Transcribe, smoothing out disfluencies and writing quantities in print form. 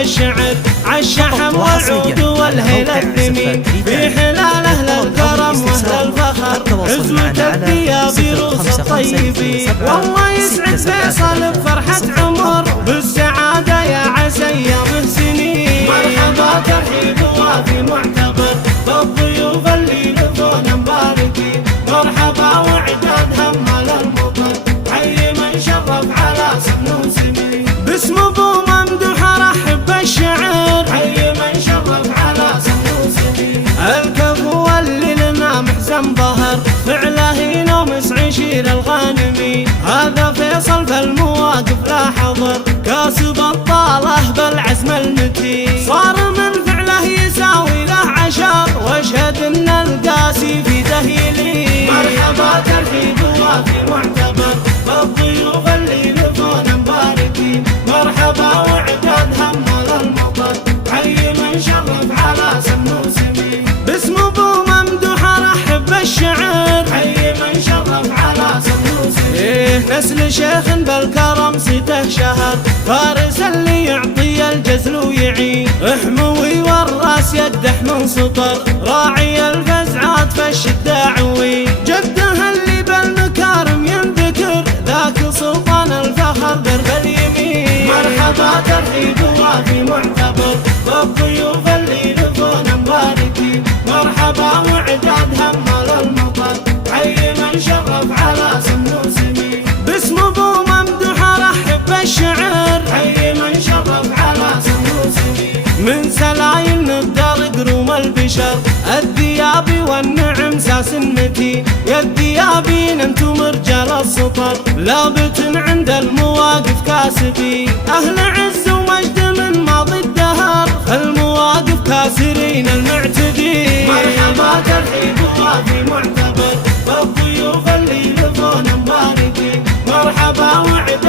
الشعر عالشحم والعود والهيل الثمين في حلال أهل الكرم وأهل الفخر عزوة الثياب روس الطيبين. والله يسعد فيصل بفرحة عمر بالسعادة يا عسى أيامه سنين. مرحبا ترحيب وافي معتبر بالضيوف اللي لفونا مباركين. مرحبا وعداد همال المطر حي من شرف على سن وسمين. باسم ابو ممدوح ارحب بالشعر حي من شرف على سن وسمين. الكفو اللي لنا محزن ظهر فعله نومس عشير الغانمي. هذا فيصل فالمواقف لا حضر كاسب الطاله بالعزم المتين. صار من فعله يساوي له عشر واشهد ان القاسي في دهيلي. مرحبا ترحيب وافي معتبر بالضيوف اللي لفونا مباركين. مرحبا وعداد همال المطر حي من شرف على سن وسمين. باسم ابو ممدوح ارحب بالشعر حي من شرف على سن وسمين. نسل شيخ بالكرم صيته شهر فارس اللي يعطي الجزل ويعين. حموي والراس يقدح من سطر راعي الفزعات فش الداعوي. جده اللي بالمكارم ينذكر ذاك سلطان الفخر درب اليمين. مرحبا ترحيب وافي معتبر بالضيوف اللي لفونا مباركين. مرحبا وعداد همال المطر حي من شرف على سن وسمين. باسم ابو ممدوح ارحب بالشعر حي من شرف على سن وسمين. من سلايل نقدر قروم البشر الذيابي والنعم ساس متين. يا الذيابين انتم رجال السطر لابت عند المواقف كاسبين. اهل عز ومجد من ماضي الدهر المواقف كاسرين المعتدين. مرحبا ترحيب وافي معتبر بالضيوف اللي لفونا مباركين. مرحبا وعد